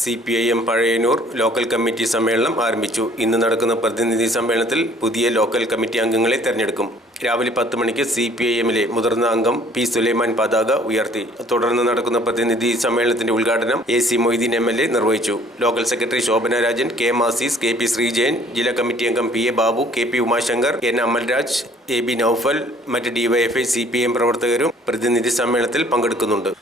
CPIM Pazhayannur local committee സമ്മേളനം ആരംഭിച്ചു. ഇന്ന് നടക്കുന്ന പ്രതിനിധി സമ്മേളനത്തിൽ പുതിയ ലോക്കൽ കമ്മിറ്റി അംഗങ്ങളെ തെരഞ്ഞെടുക്കും. രാവിലെ 10 മണിക്ക് CPIMലെ മുതിർന്ന അംഗം P. സുലൈമാൻ പതാക ഉയർത്തി. തുടർന്ന് നടക്കുന്ന പ്രതിനിധി സമ്മേളനത്തിന്റെ ഉദ്ഘാടനം AC മൊയ്തീൻ MLA നിർവഹിച്ചു. Local secretary Shobhana Rajan, K. മാസീസ്, KP ശ്രീജയൻ, ജില്ലാ കമ്മിറ്റി അംഗം PA Babu, KP Umashankar, N. Amalraj, AB Noufal, മറ്റ് DYFI CPIM പ്രവർത്തകരും പ്രതിനിധി സമ്മേളനത്തിൽ പങ്കെടുക്കുന്നുണ്ട്.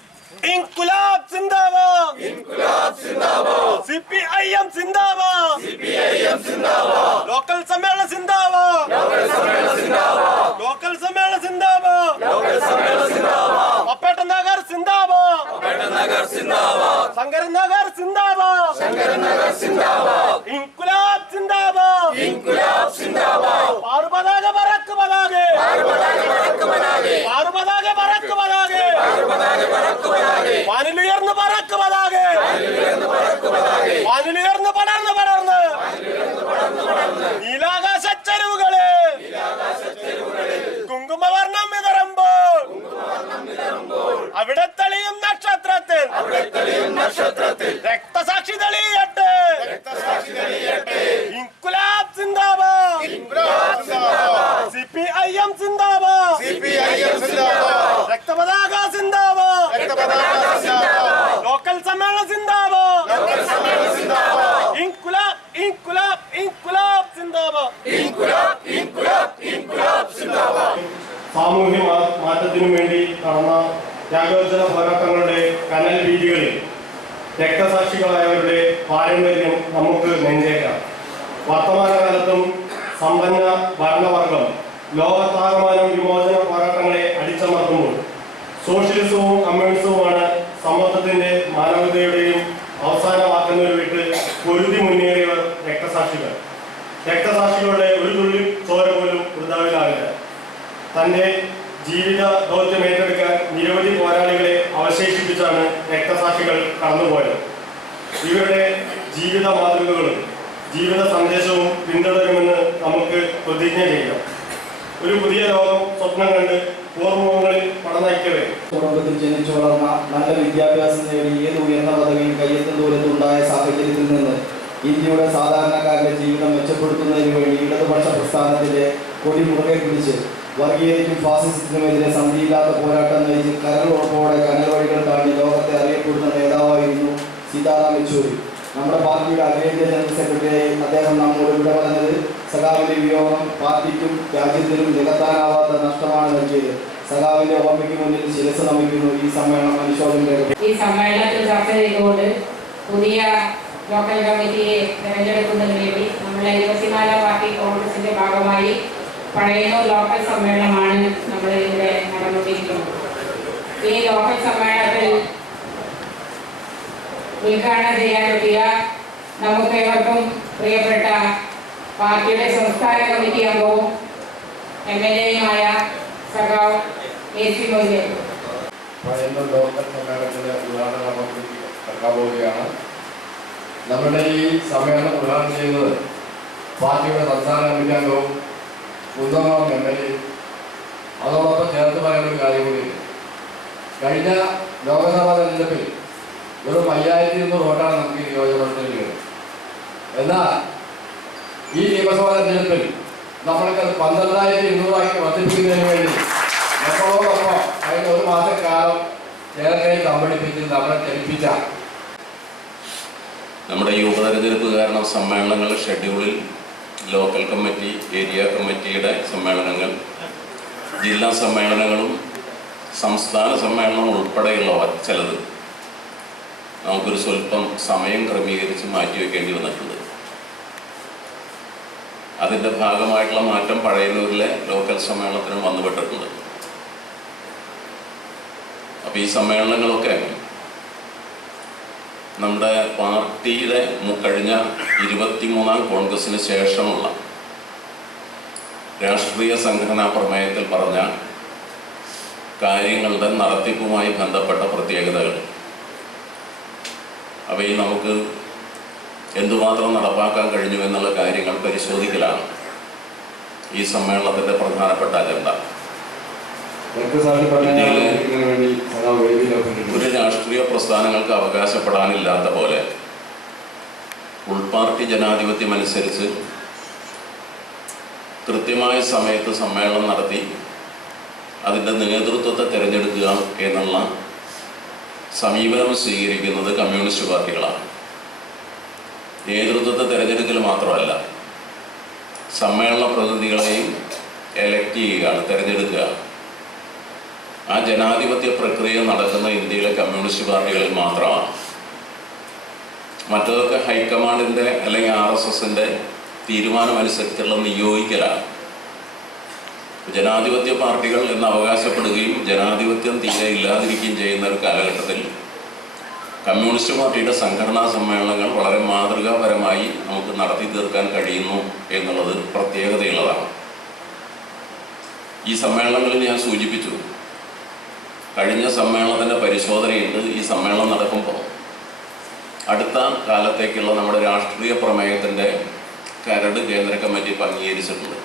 ഇൻകുലാബ് സിന്ദാബാദ്, ഇൻകുലാബ് സിന്ദാബാദ്, CPIM സിന്ദാബാദ്, CPIM സിന്ദാബാദ്, ലോക്കൽ സമ്മേളനം സിന്ദാബാദ്, ലോക്കൽ സമ്മേളനം സിന്ദാബാദ്, ലോക്കൽ സമ്മേളനം സിന്ദാബാദ്, ലോക്കൽ സമ്മേളനം സിന്ദാബാദ്, പപ്പേട്ട നഗർ സിന്ദാബാദ്, പപ്പേട്ട നഗർ സിന്ദാബാദ്, ശങ്കരൻ നഗർ സിന്ദാബാദ്, ശങ്കരൻ നഗർ സിന്ദാബാദ്, ഇൻകുലാബ് സിന്ദാബാദ്, ഇൻകുലാബ് സിന്ദാബാദ്, പാറുപതാക പറക്ക് പതാകെ, പാറുപതാക പറക്ക് പതാകെ, പാറുപതാക പറക്ക് പതാകെ, പാറുപതാക പറക്ക് പതാകെ, വാനിലുയർന്ന് പറക്ക് പതാകെ, വാനിലുയർന്ന് പറക്ക് പതാകെ, വാനിലുയർന്ന് പടർന്ന് പടർന്ന്, വാനിലുയർന്ന് പടർന്ന് പടർന്ന്, നീലാകാശ ചെരുവുകളെ, നീലാകാശ ചെരുവുകളെ, കുങ്കുമവർണ്ണം വിതറുമ്പോൾ, കുങ്കുമവർണ്ണം വിതറുമ്പോൾ, അവിടെ തെളിയും നക്ഷത്രത്തിൽ, അവിടെ തെളിയും നക്ഷത്രത്തിൽ, രക്തസാക്ഷി തെളിയട്ടെ, രക്തസാക്ഷി തെളിയട്ടെ, ഇൻകുലാബ് സിന്ദാബാദ്, ഇൻകുലാബ് സിന്ദാബാദ്, CPIM സിന്ദാബാദ്, CPIM സിന്ദാബാദ്, രക്തപതാക സിന്ദാബാദ്, രക്തപതാക സിന്ദാബാദ്, ലോക്കൽ സമ്മേളനം സിന്ദാബാദ്, ലോക്കൽ സമ്മേളനം സിന്ദാബാദ്, ഇൻകുലാബ് ഇൻകുലാബ് ഇൻകുലാബ് സിന്ദാബാദ്, ഇൻകുലാബ് ഇൻകുലാബ് ഇൻകുലാബ് സിന്ദാബാദ്. സാമൂഹ്യ മാറ്റത്തിനു വേണ്ടി നടന്ന ത്യാഗോജ്വല പോരാട്ടങ്ങളുടെ കനൽ വീതികളിൽ രക്തസാക്ഷികളായവരുടെ പാരമ്പര്യം നമുക്ക് നെഞ്ചേക്കാം. വർത്തമാനകാലത്തും സമ്പന്ന ഭരണവർഗം ലോകത്താകമാനം വിമോചന പോരാട്ടങ്ങളെ അടിച്ചമർത്തുമ്പോൾ സോഷ്യലിസവും കമ്മ്യൂണിസവുമാണ് സമത്വത്തിന്റെ മാനവികതയുടെയും അവസാന വാക്കെന്നൊരു വിട്ട് പൊരുതി മുന്നേറിയവർ രക്തസാക്ഷികൾ. രക്തസാക്ഷികളുടെ ഒരു തുള്ളി ചോര പോലും വൃഥാവിലാവില്ല. തന്റെ ജീവിത ദൗത്യം ഏറ്റെടുക്കാൻ നിരവധി പോരാളികളെ അവശേഷിപ്പിച്ചാണ് രക്തസാക്ഷികൾ കടന്നുപോയത്. ഇവരുടെ ജീവിത മാതൃകകളും ജീവിത സന്ദേശവും പിന്തുടരുമെന്ന് നമുക്ക് പ്രതിജ്ഞ ചെയ്യാം. ഒരു പുതിയ ലോകം സ്വപ്നം കണ്ട് പൂർവ്വങ്ങളിൽ പടനയിക്കവേ കുടുംബത്തിൽ ജനിച്ചു വളർന്ന നല്ല വിദ്യാഭ്യാസം നേടി ഏത് ഉയർന്ന പദവിയും കയ്യെത്തും ദൂരത്തുണ്ടായ സാഹചര്യത്തിൽ നിന്ന് ഇന്ത്യയുടെ സാധാരണക്കാരുടെ ജീവിതം മെച്ചപ്പെടുത്തുന്നതിന് വേണ്ടി ഇടതുപക്ഷ പ്രസ്ഥാനത്തിന്റെ കൊടി മുറുകെ പിടിച്ച് വർഗീയതയ്ക്കും ഫാസിസത്തിനുമെതിരെ സന്ധിയില്ലാത്ത പോരാട്ടം നയിച്ച് കരളുറപ്പോടെ കനൽ വഴികൾ താണ്ടി ലോകത്തെ അറിയപ്പെടുന്ന നേതാവായിരുന്നു സീതാറാം യെച്ചൂരി. നമ്മുടെ പാർട്ടിയുടെ അഖിലേന്ത്യാ ജനറൽ സെക്രട്ടറിയായി അദ്ദേഹം നമ്മോട് വിട പറഞ്ഞത് സഖാവിന്റെ വിയോഗം പാർട്ടിക്കും രാജ്യത്തിനും നികത്താനാവാത്ത നഷ്ടമാണ് നൽകിയത്. സഖാവിന്റെ ഓർമ്മയ്ക്ക് മുന്നിൽ ശിരസ് നമിക്കുന്നു. ഈ സമ്മേളനം അനുശോചനം രേഖപ്പെടുത്തി. ഈ സമ്മേളനത്തിൽ ചർച്ച ചെയ്തുകൊണ്ട് പുതിയ ലോക്കൽ കമ്മിറ്റിയെ തെരഞ്ഞെടുക്കുന്നതിന് വേണ്ടി നമ്മളെ 24 പാർട്ടി കോൺഗ്രസിന്റെ ഭാഗമായി പഴയന്നൂർ ലോക്കൽ സമ്മേളനമാണ് നമ്മൾ ഇവിടെ നടന്നുകൊണ്ടിരിക്കുന്നത്. ഈ ലോക്കൽ സമ്മേളനത്തിൽ ഉദ്ഘാടനം ചെയ്യാനെത്തിയ നമുക്കേവർക്കും പ്രിയപ്പെട്ട പാർട്ടിയുടെ സംസ്ഥാന കമ്മിറ്റി അംഗവും MLAയുമായ സഖാവ് AC മൊയ്തീൻ. പഴയന്നൂർ ലോക്കൽ സമ്മേളനത്തിന്റെ ഉദ്ഘാടനം പോവുകയാണ്. നമ്മുടെ ഈ സമ്മേളനം ഉദ്ഘാടനം ചെയ്യുന്നത് പാർട്ടിയുടെ സംസ്ഥാന കമ്മിറ്റി അംഗവും കുന്നംകുളം MLA. അതോടൊപ്പം ചേർത്ത് പറയുന്ന ഒരു കാര്യം കൂടി, കഴിഞ്ഞ ലോക്സഭാ തെരഞ്ഞെടുപ്പിൽ വെറും 5200 വോട്ടാണ് നമുക്ക് ഈ നിയോജകമണ്ഡലത്തിൽ കിട്ടുന്നത്. എന്നാൽ ഈ നിയമസഭാ തെരഞ്ഞെടുപ്പിൽ നമ്മൾക്ക് 12200 വർദ്ധിപ്പിക്കുന്നതിന് വേണ്ടി നമ്മളോടൊപ്പം കഴിഞ്ഞ ഒരു മാസക്കാലം ചേർക്കയിൽ കമ്പടിപ്പിച്ച് നമ്മളെ ചലിപ്പിച്ച നമ്മുടെ ഈ ഉപതെരഞ്ഞെടുപ്പ് കാരണം സമ്മേളനങ്ങളുടെ ഷെഡ്യൂളിൽ ലോക്കൽ കമ്മിറ്റി, ഏരിയ കമ്മിറ്റിയുടെ സമ്മേളനങ്ങൾ, ജില്ലാ സമ്മേളനങ്ങളും സംസ്ഥാന സമ്മേളനവും ഉൾപ്പെടെയുള്ള ചിലത് നമുക്കൊരു സ്വല്പം സമയം ക്രമീകരിച്ച് മാറ്റിവെക്കേണ്ടി വന്നിട്ടുണ്ട്. അതിൻ്റെ ഭാഗമായിട്ടുള്ള മാറ്റം പഴയന്നൂരിലെ ലോക്കൽ സമ്മേളനത്തിനും വന്നുപെട്ടിട്ടുണ്ട്. അപ്പോൾ ഈ സമ്മേളനങ്ങളൊക്കെ നമ്മുടെ പാർട്ടിയുടെ കഴിഞ്ഞ 23ാം കോൺഗ്രസിന് ശേഷമുള്ള രാഷ്ട്രീയ സംഘടനാ പ്രമേയത്തിൽ പറഞ്ഞ കാര്യങ്ങളുടെ നടത്തിപ്പുമായി ബന്ധപ്പെട്ട പ്രത്യേകതകൾ അവയിൽ നമുക്ക് എന്തുമാത്രം നടപ്പാക്കാൻ കഴിഞ്ഞു എന്നുള്ള കാര്യങ്ങൾ പരിശോധിക്കലാണ് ഈ സമ്മേളനത്തിൻ്റെ പ്രധാനപ്പെട്ട അജണ്ട. ഒരു രാഷ്ട്രീയ പ്രസ്ഥാനങ്ങൾക്ക് അവകാശപ്പെടാനില്ലാത്ത പോലെ പാർട്ടി ജനാധിപത്യം അനുസരിച്ച് കൃത്യമായ സമയത്ത് സമ്മേളനം നടത്തി അതിൻ്റെ നേതൃത്വത്തെ തിരഞ്ഞെടുക്കുക എന്നുള്ള സമീപനം സ്വീകരിക്കുന്നത് കമ്മ്യൂണിസ്റ്റ് പാർട്ടികളാണ്. നേതൃത്വത്തെ തിരഞ്ഞെടുക്കൽ മാത്രമല്ല, സമ്മേളന പ്രതിനിധികളെയും എലക്ട് ചെയ്യുകയാണ്, തിരഞ്ഞെടുക്കുക. ആ ജനാധിപത്യ പ്രക്രിയ നടക്കുന്ന ഇന്ത്യയിലെ കമ്മ്യൂണിസ്റ്റ് പാർട്ടികളിൽ മാത്രമാണ്. മറ്റതൊക്കെ ഹൈക്കമാൻഡിൻ്റെ അല്ലെങ്കിൽ RSSൻ്റെ തീരുമാനമനുസരിച്ചുള്ള നിയോഗിക്കലാണ്. ജനാധിപത്യ പാർട്ടികൾ എന്ന് അവകാശപ്പെടുകയും ജനാധിപത്യം തീരെ ഇല്ലാതിരിക്കുകയും ചെയ്യുന്ന ഒരു കാലഘട്ടത്തിൽ കമ്മ്യൂണിസ്റ്റ് പാർട്ടിയുടെ സംഘടനാ സമ്മേളനങ്ങൾ വളരെ മാതൃകാപരമായി നമുക്ക് നടത്തി തീർക്കാൻ കഴിയുന്നു എന്നുള്ളത് പ്രത്യേകതയുള്ളതാണ്. ഈ സമ്മേളനങ്ങളിൽ ഞാൻ സൂചിപ്പിച്ചു, കഴിഞ്ഞ സമ്മേളനത്തിൻ്റെ പരിശോധനയുണ്ട്. ഈ സമ്മേളനം നടക്കുമ്പോൾ അടുത്ത കാലത്തേക്കുള്ള നമ്മുടെ രാഷ്ട്രീയ പ്രമേയത്തിൻ്റെ കരട് കേന്ദ്ര കമ്മിറ്റി അംഗീകരിച്ചിട്ടുണ്ട്.